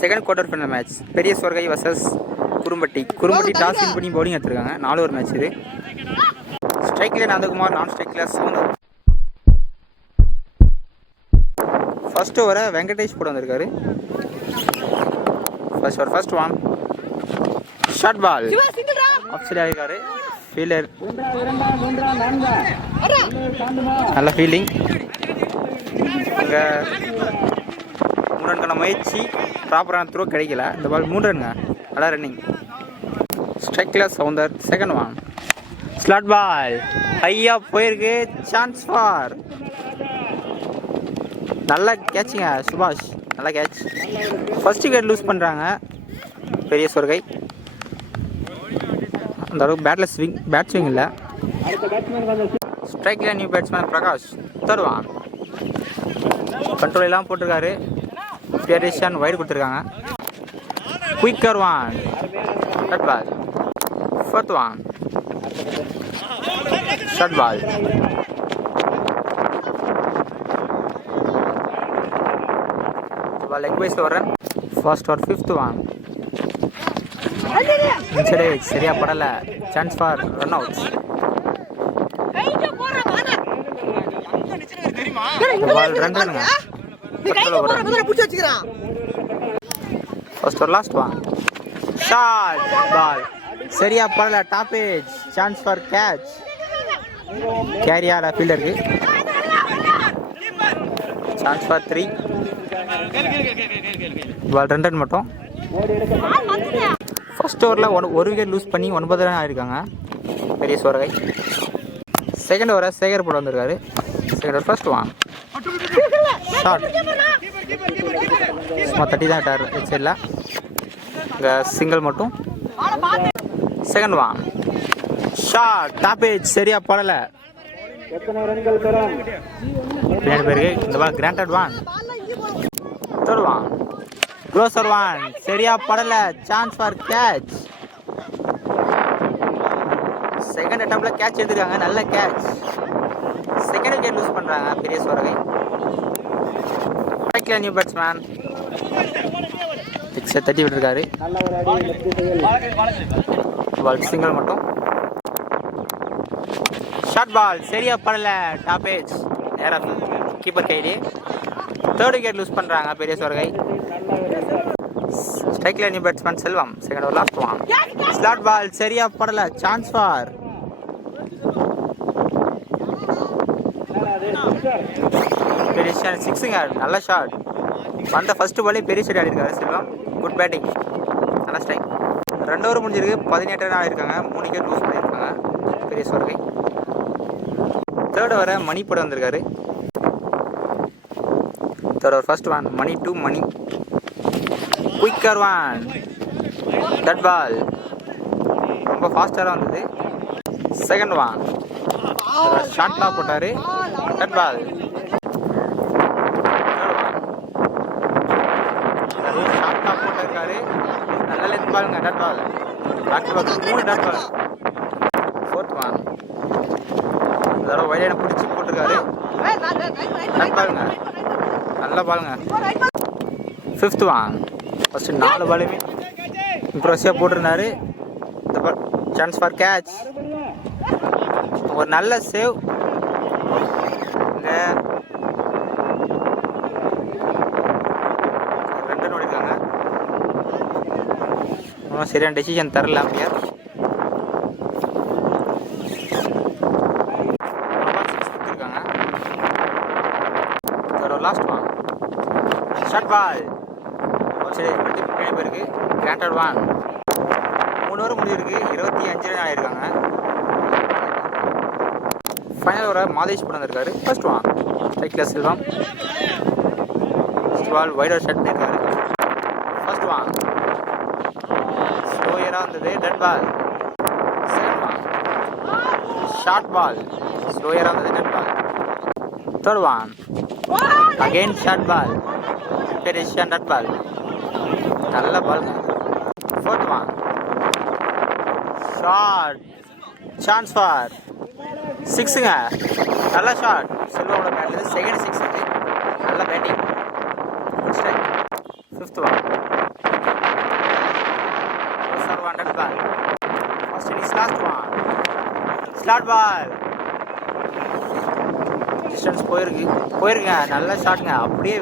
Second quarter final match பெரிய சொர்கை versus Kurumbatti. Kurumbatti toss win பண்ணி bowling எடுத்துருக்காங்க. 4 ஓவர் மேட்ச் இது. ஸ்ட்ரைக்கில் நந்தகுமார், நான் ஸ்ட்ரைக்கில் சவுந்தர். ஃபர்ஸ்ட் ஓவரை வெங்கடேஷ் போட வந்திருக்காரு. First over first one short ball off side ஆகிருக்காரு. ஃபீல்டர் நல்ல ஃபீல்டிங். அங்கே 3 ரன்கான முயற்சி, ப்ராப்பரான த்ரோ கிடைக்கல. இந்த பால் 3 ரன்ங்க, நல்லா ரன்னிங். ஸ்ட்ரைக்கில் சவுந்தர். செகண்ட் ஒன் ஸ்லாட் பால் ஹையா போயிருக்கு. சான்ஸ் ஃபார் நல்ல கேட்சுங்க சுபாஷ், நல்ல கேட்ச். ஃபர்ஸ்ட் விக்கெட் லூஸ் பண்ணுறாங்க பெரிய சொர்கை. அந்த அளவுக்கு பேட்டில் ஸ்விங், பேட் ஸ்விங் இல்லை. ஸ்ட்ரைக்கில் new batsman Prakash. Third one control எல்லாம் போட்டிருக்காரு. பேரிஷன் வைடு கொடுத்துருக்காங்க. Quicker one short ball. Fourth one short ball. Leg byes வர்றேன். ஃபர்ஸ்ட் ஓவர் ஃபிஃப்த் ஒன் சரி சரியா படலை. Chance for run out. Ball 2 ரன்னுங்க. First over last one short ball சரியா படல. Top edge. Chance for catch. கேரியால ஃபீல்டருக்கு. Chance for 3. பால் 2 ரன் மட்டும். ஃபர்ஸ்ட் ஓவரில் 1 விக்கெட் லூஸ் பண்ணி 9 ரன் ஆயிருக்காங்க பெரிய சொர்கை. செகண்ட் ஓவரை சேகர் போட வந்திருக்காரு. Second over first one short சும்மா தட்டி தான் விட்டார் ஹெட் சைடில். இங்கே சிங்கிள் மட்டும். Second one short top edge சரியா படலை. பின்னாடி பேருக்கு இந்த பால் கிராண்டட் one. Third one closer one சரியா படலை. Chance for catch. செகண்ட் அட்டம்ப்ட்ல கேட்ச் எடுத்துருக்காங்க. நல்ல கேட்ச். செகண்ட் விக்கெட் லூஸ் பண்ணுறாங்க பெரிய சொர்கை. ஸ்ட்ரைக்கில் நியூ பேட்ஸ்மேன் பிக்ஸை தட்டி விட்டுருக்காரு. பால் சிங்கிள் மட்டும். ஷார்ட் பால் சரியா படல. டாப் ஏஜ் நேரம் கீப்பர் கையிலே. தேர்ட் விக்கெட் லூஸ் பண்ணுறாங்க பெரிய சொர்கை. ஸ்ட்ரைக்கில் new batsman Selvam. Second over last one slot ball சரியா படல. சான்ஸ் ஃபார் பெரிய ஷாட். 6ங்க, நல்ல ஷாட். வந்த ஃபர்ஸ்ட் பாலே பெரிய ஷாட் ஆடிருக்காரு செல்வம். குட் பேட்டிங், நல்ல ஸ்ட்ரைக். 2 ஓவர் முடிஞ்சிருக்கு. 18 ரன் ஆகிருக்காங்க. 3 விக்கெட் லூஸ் பண்ணியிருக்காங்க பெரிய சொர்கை. தேர்ட் ஓவரை மணி போட வந்திருக்காரு. Third over first one Mani to Mani. Quicker one that ball ரொம்ப ஃபாஸ்டாக வந்தது. செகண்ட் ஒன் ஷார்ட்லாம் போட்டார். தட் பால் ஷார்ட்லாம் போட்டிருக்காரு. நல்ல லென்த் பாலுங்க. Dot ball back to back 3 dot ball. Fourth one இதெல்லாம் வயலைனை பிடிச்சி போட்டிருக்காரு. டட் பாலுங்க, நல்ல பாலுங்க. ஃபிஃப்த் ஒன் ஃபஸ்ட்டு 4 பாலுமே இம்ப்ரெசிவாக போட்டிருந்தாரு. இந்த பால் சான்ஸ் ஃபார் கேட்ச். ஒரு நல்ல சேவ். இங்கே 2 ரன் ஓடிருக்காங்க. ஒன்றும் சரியான டெசிஷன் தரல அம்பையர். கொடுத்துருக்காங்க. லாஸ்ட் ஒன் ஷார்ட் பால் சரி பின்னாடி போயிருக்கு. கிராண்டட் ஒன். 3 ஓவர் முடிஞ்சிருக்கு. 25 ரன் ஆகிருக்காங்க. ஃபைனல் ஓவரை மாதேஷ் பண்ண வந்திருக்காரு. ஃபர்ஸ்ட் ஒன் ஸ்ட்ரைக்கில் Selvam. First ball wide shot பண்ணியிருக்காரு. ஃபர்ஸ்ட் ஒன் ஸ்லோயராக இருந்தது. Dead ball. Second one short ball ஸ்லோயராக இருந்தது. Dead ball. Third one again short ball. பெரிஷன் டெட் பால், நல்ல பாலுங்க. Fourth one short chance for 6ங்க, நல்ல ஷாட். செல்வாவோட பேட்லேருந்து செகண்ட் 6 இது, நல்ல batting. Fifth one dot ball. First innings last one. Slot ball. Distance போயிருக்குங்க. நல்ல ஷாட்டுங்க. அப்படியே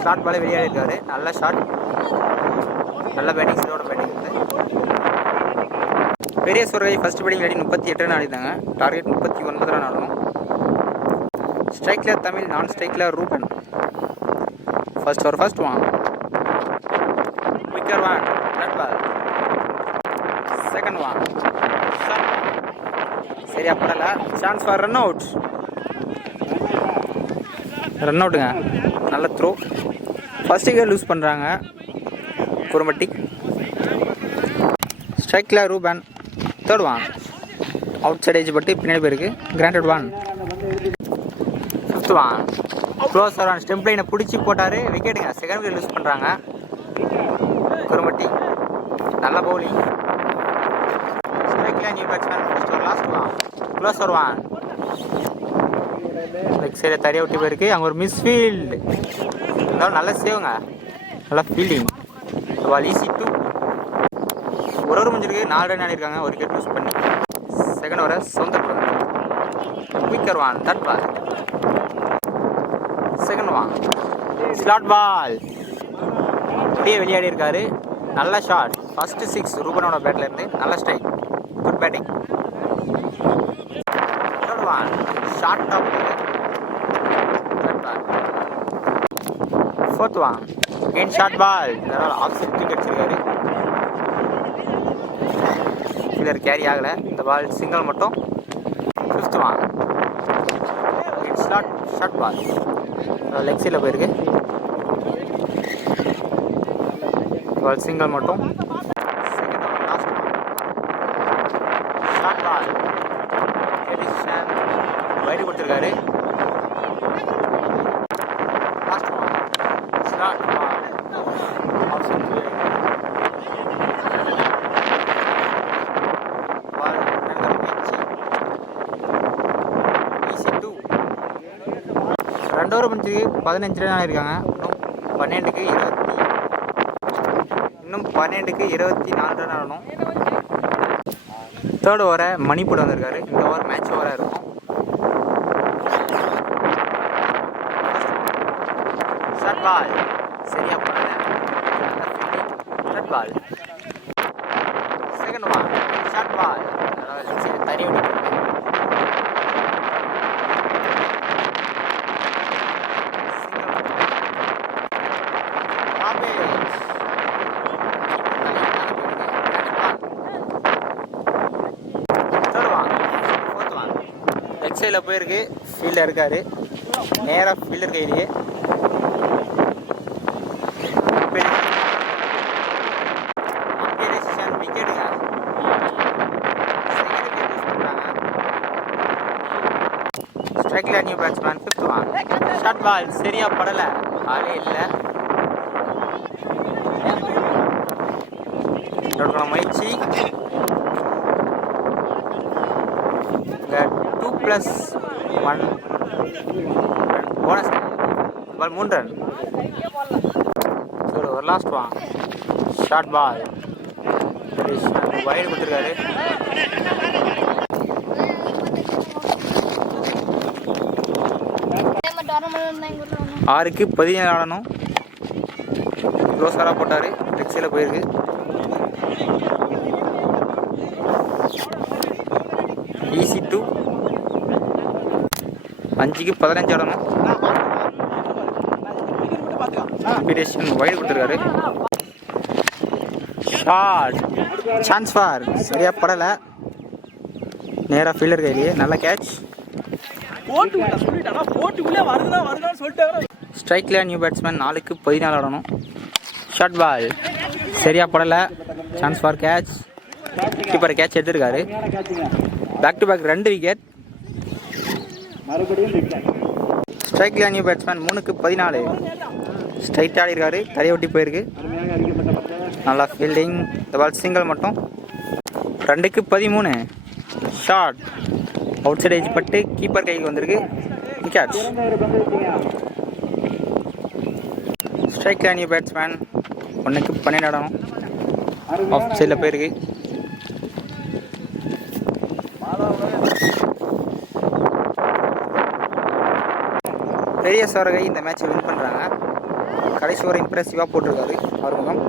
ஸ்லாட் பாலே வெளியாடி இருக்காரு. நல்ல ஷாட். நல்ல பேட்டிங். சிலோட பேட்டிங் இருக்குது. பெரிய சூரகை ஃபர்ஸ்ட் பேட்டிங் ரெடி 38 ரன் ஆடிதாங்க. டார்கெட் 39 ரன் ஆடணும். ஸ்ட்ரைக்கில் தமிழ், நான் ஸ்ட்ரைக்கில் Ruban. First over first one. Quicker one, that ball. Second one, சரியா படல. Chance for run out. Run அவுட்டுங்க. நல்ல த்ரோ. ஃபர்ஸ்ட் விக்கெட் லூஸ் பண்ணுறாங்க குரும்பட்டி. ஸ்ட்ரைக்கில் Ruban. Third one. Out side edge பட்டு பின்னாடி போயிருக்கு. கிராண்டட் ஒன். Fifth one. Closer one. Stump லைனை பிடிச்சி போட்டார். விக்கெட்டுங்க. செகண்ட் விக்கெட் லூஸ் பண்ணுறாங்க குரும்பட்டி. நல்ல பவுலிங். ஸ்ட்ரைக்கில் new batsman. First over last one. Closer one. Leg சைடில் தறிய விட்டு போயிருக்கு. அங்கே ஒரு மிஸ் ஃபீல்டு. இருந்தாலும் நல்ல சேவுங்க. நல்லா ஃபீல்டிங். பால் ஈஸி 2. ஒரு ஓவர் முடிஞ்சிருக்கு. 4 ரன் ஆடிருக்காங்க. ஒரு விக்கெட் லூஸ் பண்ணி. செகண்ட் ஓவர் சவுந்தர் வந்து quicker one. That ball. Second one. Slot ball. அப்படியே விளையாடி இருக்காரு. நல்ல ஷாட். ஃபர்ஸ்ட் 6 ரூபனோட பேட்ல இருந்து. நல்ல strike. Good batting. Third one. Short top. Fourth one. Again short ball. Off side cricket அடிச்சிருக்காரு. ஃபீல்டர் கேரி ஆகலை. இந்த பால் சிங்கிள் மட்டும். Fifth one. Short ball. Leg சைடில் போயிருக்கு. பால் சிங்கிள் மட்டும். Second over last short ball. Wide கொடுத்துருக்காரு. Last ball. Slot ball. Option ball முயற்சி. Easy 2. 2 over முடிஞ்சு 15 ரன் ஆகிருக்காங்க. இன்னும் 12க்கு 24 ரன் ஆடணும். தேர்ட் ஓவரை மணி போட்டு வந்திருக்காரு. இந்த ஓவர் மேட்ச் ஓவராக இருக்கும். Short ball. சரியா போனல. Short ball. Second one. Short ball. தறி விட்டு லெக் சைடில் போயிருக்கு. ஃபீல்டர் இருக்காரு. நேராக ஃபீல்டர் கையிலேயே விக்கெட்டுங்க. ஸ்ட்ரைக்கில் new batsman. Fifth one. Short ball. சரியா படலை. ஆளே இல்லை. முயற்சி. 2+1 போனஸ். Ball 3 run. ஒரு last one. Short ball. Wide கொடுத்துருக்காரு. ஆறுக்கு 17 ஆடணும். க்ளோஸராக போட்டார். டெக்ஸில் போயிருக்கு. ஈஸி 2. 5க்கு 15 ஆடணும். வைடு கொடுத்துருக்காரு. ஷாட். Chance for. சரியா படலை. நேராக ஃபீல்டர் கையிலேயே. நல்ல கேட்ச். ஸ்ட்ரைக்கில் நியூ பேட்ஸ்மேன். 4க்கு 14 ஆடணும். Short ball. சரியா படலை. Chance for catch. Keeper catch எடுத்திருக்காரு. Back to back 2 wicket. ஸ்ட்ரைக்கில் நியூ பேட்ஸ்மேன். 3க்கு 14. ஸ்ட்ரைட் ஆடி இருக்காரு. தரையை ஒட்டி போயிருக்கு. நல்லா ஃபீல்டிங். இந்த பால் சிங்கிள் மட்டும். 2க்கு 13. ஷார்ட். அவுட் சைட் ஏஜ் பட்டு கீப்பர் கைக்கு வந்திருக்கு. விக்கெட். ஸ்ட்ரைக்கில் நியூ பேட்ஸ்மேன். 1க்கு 12 ஆடணும். ஆஃப் சைடில் போயிருக்கு. பெரிய சோரகை இந்த மேட்சை வின் பண்ணுறாங்க. கடைசி ஒரு இம்ப்ரெசிவாக போட்டிருக்காரு ஆறுமுகம்.